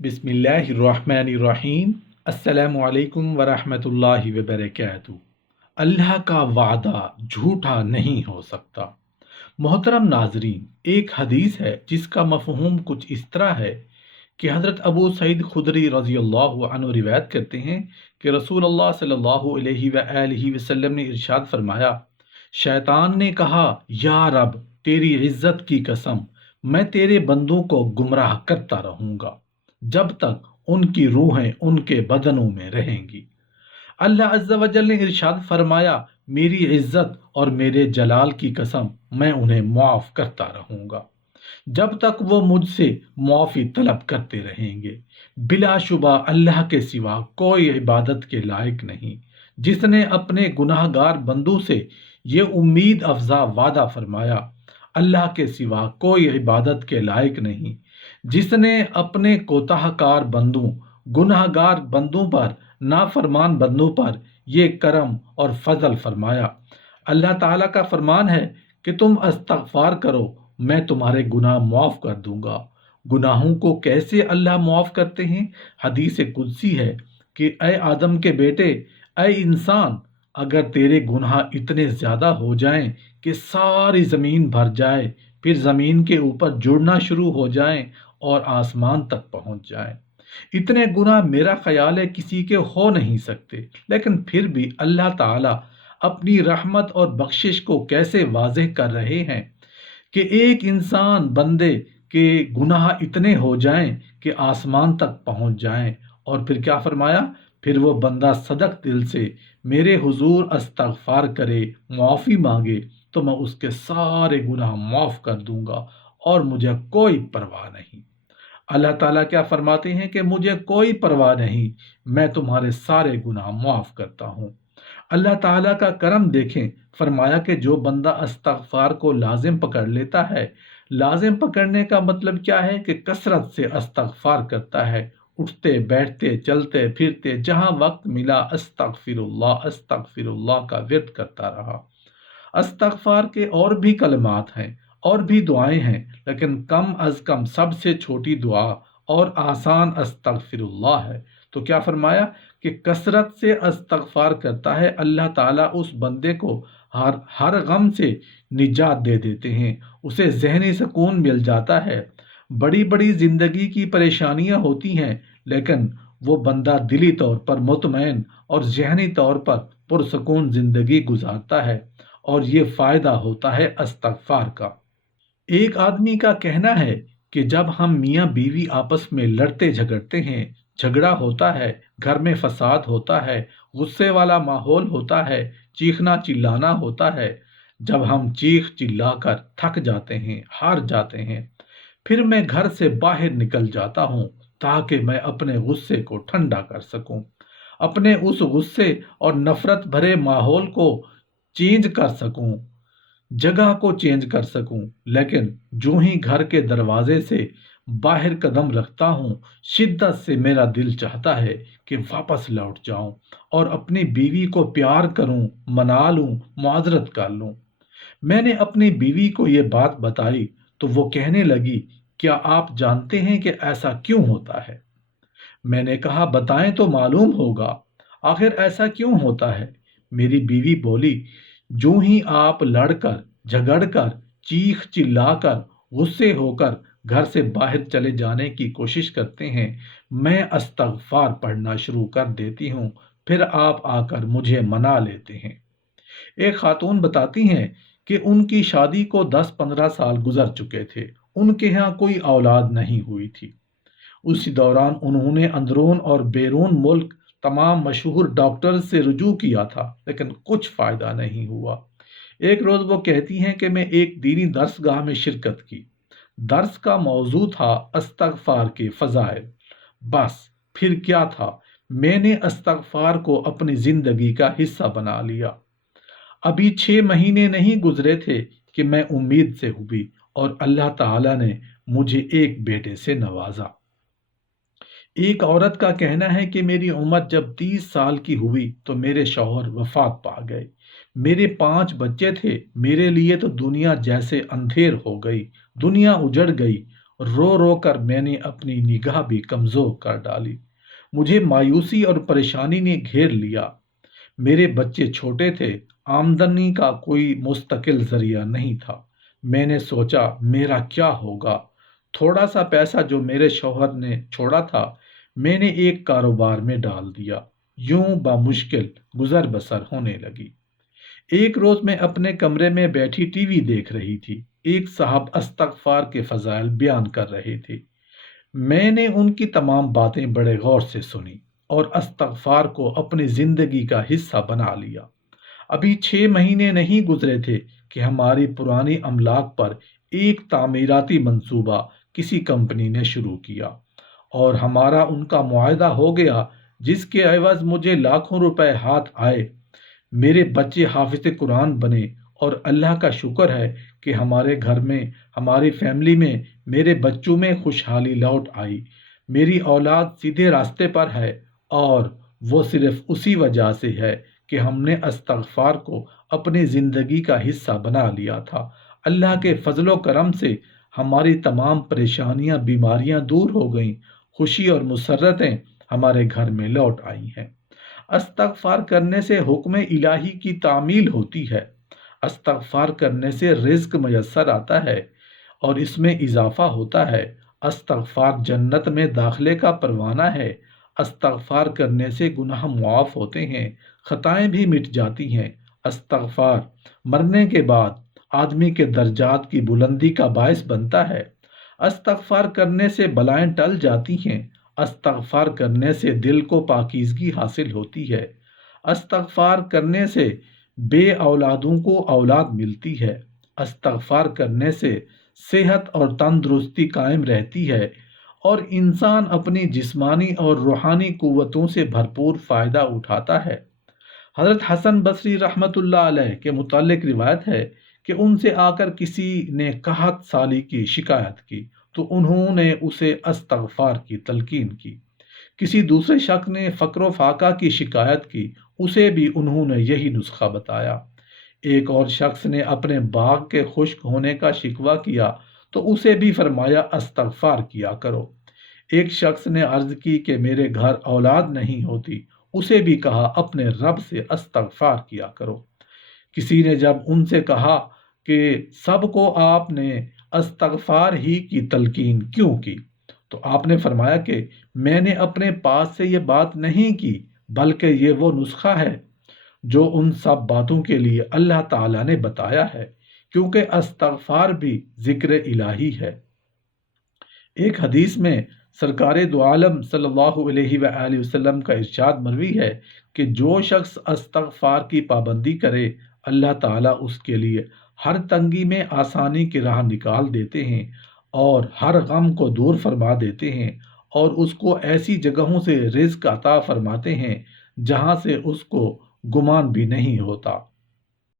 बिस्मिल्लाहिर्रहमानिर्रहीम। अस्सलामु अलैकुम वरहमतुल्लाहि वबरकातुहू। अल्लाह का वादा झूठा नहीं हो सकता। मोहतरम नाजरीन, एक हदीस है जिसका मफहूम कुछ इस तरह है कि हज़रत अबू सईद खुदरी रज़ी अल्लाह अन्हु रिवायत करते हैं कि रसूलुल्लाह सल्लल्लाहु अलैहि वसल्लम ने इरशाद फरमाया, शैतान ने कहा, या रब, तेरी इज्जत की कसम, मैं तेरे बंदों को गुमराह करता रहूंगा जब तक उनकी रूहें उनके बदनों में रहेंगी। अल्लाह अज़्ज़ा वजल ने इरशाद फरमाया, मेरी इज्जत और मेरे जलाल की कसम, मैं उन्हें मुआफ़ करता रहूंगा जब तक वो मुझसे मुआफ़ी तलब करते रहेंगे। बिलाशुबा अल्लाह के सिवा कोई इबादत के लायक नहीं, जिसने अपने गुनाहगार बंदों से ये उम्मीद अफजा वादा फरमाया, अल्लाह के सिवा कोई इबादत के लायक नहीं, जिसने अपने कोताहकार बंदों, गुनाहगार बंदों पर, नाफरमान बंदों पर ये करम और फजल फरमाया। अल्लाह ताला का फरमान है कि तुम अस्तगफार करो, मैं तुम्हारे गुनाह माफ़ कर दूंगा। गुनाहों को कैसे अल्लाह माफ़ करते हैं? हदीस कुदसी है कि ए आदम के बेटे, ए इंसान, अगर तेरे गुनाह इतने ज़्यादा हो जाएं कि सारी ज़मीन भर जाए, फिर ज़मीन के ऊपर जुड़ना शुरू हो जाएं और आसमान तक पहुंच जाएं, इतने गुनाह मेरा ख्याल है किसी के हो नहीं सकते। लेकिन फिर भी अल्लाह ताला अपनी रहमत और बख्शिश को कैसे वाज़ेह कर रहे हैं कि एक इंसान बंदे के गुनाह इतने हो जाएं कि आसमान तक पहुंच जाएं, और फिर क्या फरमाया, फिर वो बंदा सदक दिल से मेरे हुजूर अस्तगफार करे, मुआफ़ी मांगे, तो मैं उसके सारे गुनाह माफ़ कर दूंगा और मुझे कोई परवाह नहीं। अल्लाह ताला क्या फरमाते हैं कि मुझे कोई परवाह नहीं, मैं तुम्हारे सारे गुनाह माफ़ करता हूँ। अल्लाह ताला का करम देखें, फरमाया कि जो बंदा अस्तगफार को लाजिम पकड़ लेता है, लाजिम पकड़ने का मतलब क्या है कि कसरत से अस्तगफार करता है, उठते बैठते चलते फिरते जहाँ वक्त मिला अस्तगफिरुल्लाह का विर्द करता रहा। अस्तगफार के और भी कलमात हैं और भी दुआएं हैं, लेकिन कम अज कम सबसे छोटी दुआ और आसान अस्तगफिरुल्लाह है। तो क्या फरमाया कि कसरत से अस्तगफार करता है, अल्लाह ताला उस बंदे को हर गम से निजात दे देते हैं, उसे जहनी सुकून मिल जाता है। बड़ी बड़ी जिंदगी की परेशानियां होती हैं, लेकिन वो बंदा दिली तौर पर मुतमईन और जहनी तौर पर पुरसकून जिंदगी गुजारता है, और ये फायदा होता है अस्तगफार का। एक आदमी का कहना है कि जब हम मियाँ बीवी आपस में लड़ते झगड़ते हैं, झगड़ा होता है, घर में फसाद होता है, गुस्से वाला माहौल होता है, चीखना चिल्लाना होता है, जब हम चीख चिल्लाकर थक जाते हैं, हार जाते हैं, फिर मैं घर से बाहर निकल जाता हूँ ताकि मैं अपने गुस्से को ठंडा कर सकूं, अपने उस गुस्से और नफरत भरे माहौल को चेंज कर सकूं, जगह को चेंज कर सकूं। लेकिन जो ही घर के दरवाजे से बाहर कदम रखता हूं, शिद्दत से मेरा दिल चाहता है कि वापस लौट जाऊं और अपनी बीवी को प्यार करूं, मना लूं, मुआजरत कर लूं। मैंने अपनी बीवी को ये बात बताई तो वो कहने लगी, क्या आप जानते हैं कि ऐसा क्यों होता है? मैंने कहा, बताएं तो मालूम होगा, आखिर ऐसा क्यों होता है? मेरी बीवी बोली, जो ही आप लड़कर, झगड़कर, चीख चिल्लाकर, गुस्से होकर घर से बाहर चले जाने की कोशिश करते हैं, मैं अस्तगफार पढ़ना शुरू कर देती हूँ, फिर आप आकर मुझे मना लेते हैं। एक खातून बताती हैं कि उनकी शादी को 10-15 साल गुजर चुके थे, उनके यहाँ कोई औलाद नहीं हुई थी। उसी दौरान उन्होंने अंदरून और बैरून मुल्क तमाम मशहूर डॉक्टर से रुजू किया था, लेकिन कुछ फ़ायदा नहीं हुआ। एक रोज़ वो कहती हैं कि मैं एक दीनी दर्सगाह में शिरकत की। दर्स का मौजू था अस्तगफार के फ़ज़ाइल। बस फिर क्या था, मैंने अस्तगफार को अपनी ज़िंदगी का हिस्सा बना लिया। अभी 6 महीने नहीं गुजरे थे कि मैं उम्मीद से हुई और अल्लाह ताला ने मुझे एक बेटे से नवाजा। एक औरत का कहना है कि मेरी उम्र जब 30 साल की हुई तो मेरे शौहर वफात पा गए। मेरे 5 बच्चे थे, मेरे लिए तो दुनिया जैसे अंधेर हो गई, दुनिया उजड़ गई रो रो कर मैंने अपनी निगाह भी कमज़ोर कर डाली। मुझे मायूसी और परेशानी ने घेर लिया। मेरे बच्चे छोटे थे, आमदनी का कोई मुस्तकिल ज़रिया नहीं था। मैंने सोचा मेरा क्या होगा। थोड़ा सा पैसा जो मेरे शौहर ने छोड़ा था, मैंने एक कारोबार में डाल दिया। यूं बामुश्किल गुजर बसर होने लगी। एक रोज मैं अपने कमरे में बैठी टीवी देख रही थी। एक साहब अस्तगफार के फजाइल बयान कर रहे थे। मैंने उनकी तमाम बातें बड़े गौर से सुनी और अस्तगफार को अपनी जिंदगी का हिस्सा बना लिया। अभी 6 महीने नहीं गुजरे थे कि हमारी पुरानी अमलाक पर एक तामीराती मंसूबा किसी कंपनी ने शुरू किया और हमारा उनका मुआहदा हो गया, जिसके एवज मुझे लाखों रुपए हाथ आए। मेरे बच्चे हाफिज कुरान बने और अल्लाह का शुक्र है कि हमारे घर में, हमारी फैमिली में, मेरे बच्चों में खुशहाली लौट आई। मेरी औलाद सीधे रास्ते पर है और वो सिर्फ उसी वजह से है कि हमने अस्तगफार को अपनी ज़िंदगी का हिस्सा बना लिया था। अल्लाह के फजलो करम से हमारी तमाम परेशानियां, बीमारियां दूर हो गईं। खुशी और मुसर्रतें हमारे घर में लौट आई हैं। अस्तगफार करने से हुक्म इलाही की तामील होती है। अस्तगफार करने से रिज्क मयस्सर आता है और इसमें इजाफा होता है। अस्तगफार जन्नत में दाखिले का परवाना है। अस्तगफार करने से गुनाह मुआफ होते हैं, खताएं भी मिट जाती हैं। अस्तगफार मरने के बाद आदमी के दर्जात की बुलंदी का बायस बनता है। अस्तगफार करने से बलाएं टल जाती हैं। अस्तगफार करने से दिल को पाकीज़गी हासिल होती है। अस्तगफार करने से बे औलादों को औलाद मिलती है। अस्तगफार करने से सेहत और तंदुरुस्ती कायम रहती है और इंसान अपनी जिस्मानी और रूहानी कुव्वतों से भरपूर फ़ायदा उठाता है। हज़रत हसन बसरी रहमतुल्लाह अलैह के मुतालिक रिवायत है कि उनसे आकर किसी ने कहत साली की शिकायत की तो उन्होंने उसे अस्तगफार की तलकीन की। किसी दूसरे शख्स ने फ़क्र फाका की शिकायत की, उसे भी उन्होंने यही नुस्खा बताया। एक और शख्स ने अपने बाग के खुश्क होने का शिकवा किया तो उसे भी फरमाया अस्तगफार किया करो। एक शख्स ने अर्ज की कि मेरे घर औलाद नहीं होती, उसे भी कहा अपने रब से अस्तगफार किया करो। किसी ने जब उनसे कहा कि सबको आपने अस्तगफार ही की तलकीन क्यों की, तो आपने फरमाया कि मैंने अपने पास से ये बात नहीं की, बल्कि ये वो नुस्खा है जो उन सब बातों के लिए अल्लाह ताला ने बताया है, क्योंकि अस्तगफार भी जिक्र इलाही है। एक हदीस में सरकार दो आलम सल्लल्लाहु अलैहि वसल्लम का इरशाद मरवी है कि जो शख्स अस्तगफार की पाबंदी करे, अल्लाह ताला उसके लिए हर तंगी में आसानी की राह निकाल देते हैं और हर गम को दूर फरमा देते हैं और उसको ऐसी जगहों से रिज़्क अता फरमाते हैं जहां से उसको गुमान भी नहीं होता।